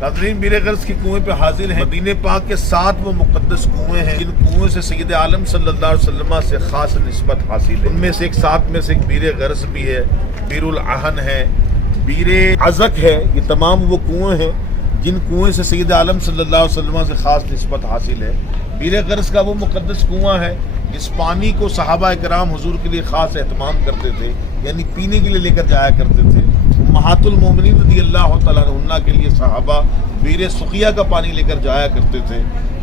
ناظرین بیر غرض کی کنویں پہ حاضر ہیں۔ مدینہ پاک کے 7 وہ مقدس کنویں ہیں جن کنویں سے سید عالم صلی اللہ علیہ وسلم سے خاص نسبت حاصل ہے۔ ان میں سے ایک 7 میں سے ایک بیر غرض بھی ہے، بیر العہن ہے، بیر عزق ہے۔ یہ تمام وہ کنویں ہیں جن کنویں سے سید عالم صلی اللہ علیہ وسلم سے خاص نسبت حاصل ہے۔ بیر غرض کا وہ مقدس کنواں ہے جس پانی کو صحابہ کرام حضور کے لیے خاص اہتمام کرتے تھے، یعنی پینے کے لیے لے کر جایا کرتے تھے۔ امہات المومنین رضی اللہ تعالیٰ عنہ کے لیے صحابہ بیر سقیہ کا پانی لے کر جایا کرتے تھے،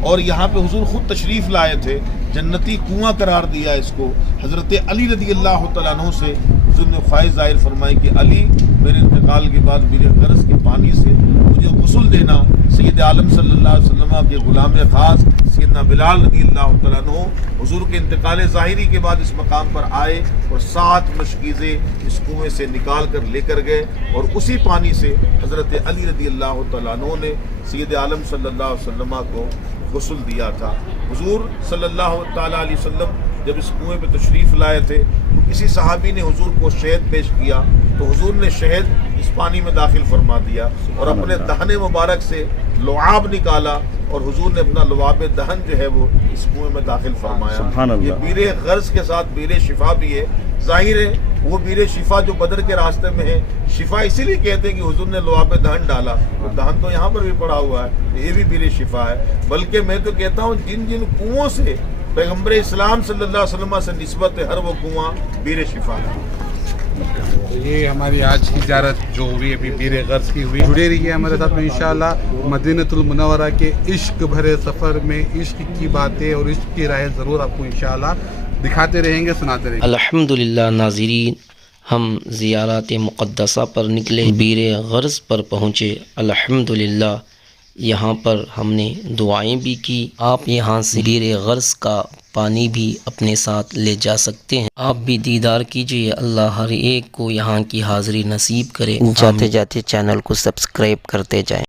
اور یہاں پہ حضور خود تشریف لائے تھے، جنتی کنواں قرار دیا اس کو۔ حضرت علی رضی اللہ تعالیٰ عنہ سے حضور نے خواہش ظاہر فرمائی کہ علی میرے انتقال کے بعد بیر غرض کے پانی سے مجھے غسل دینا۔ سید عالم صلی اللہ علیہ وسلم کے غلام خاص سیدنا بلال رضی اللہ تعالیٰ عنہ حضور کے انتقال ظاہری کے بعد اس مقام پر آئے اور 7 مشکیزیں اس کنویں سے نکال کر لے کر گئے، اور اسی پانی سے حضرت علی رضی اللہ تعالیٰ عنہ نے سید عالم صلی اللہ علیہ وسلم کو غسل دیا تھا۔ حضور صلی اللہ تعالیٰ علیہ وسلم جب اس کنویں پہ تشریف لائے تھے تو کسی صحابی نے حضور کو شہد پیش کیا، تو حضور نے شہد اس پانی میں داخل فرما دیا اور اپنے دہن مبارک سے لعاب نکالا، اور حضور نے اپنا لعاب دہن جو ہے وہ اس کنویں میں داخل فرمایا۔ یہ بیر غرض کے ساتھ بیر شفا بھی ہے۔ ظاہر ہے وہ بیر شفا جو بدر کے راستے میں ہے، شفا اسی لیے کہتے ہیں کہ حضور نے لعاب دہن ڈالا، تو دہن تو یہاں پر بھی پڑا ہوا ہے، یہ بھی بیر شفا ہے۔ بلکہ میں تو کہتا ہوں جن جن کنووں سے پیغمبر اسلام صلی اللہ علیہ وسلم سے نسبت ہے، ہر وہ کنواں بیر شفا ہے۔ یہ ہماری آج کی زیارت جو ہوئی ابھی بیر غرض کی ہوئی، جڑے رہیے ہمارے ساتھ میں انشاءاللہ۔ مدینۃ المنورہ کے عشق بھرے سفر میں عشق کی باتیں اور عشق کی راہیں ضرور آپ کو انشاءاللہ دکھاتے رہیں گے، سناتے رہیں گے۔ الحمدللہ ناظرین، ہم زیارات مقدسہ پر نکلے، بیر غرض پر پہنچے۔ الحمدللہ یہاں پر ہم نے دعائیں بھی کی۔ آپ یہاں سے بیر غرض کا پانی بھی اپنے ساتھ لے جا سکتے ہیں۔ آپ بھی دیدار کیجئے، اللہ ہر ایک کو یہاں کی حاضری نصیب کرے۔ جاتے جاتے چینل کو سبسکرائب کرتے جائیں۔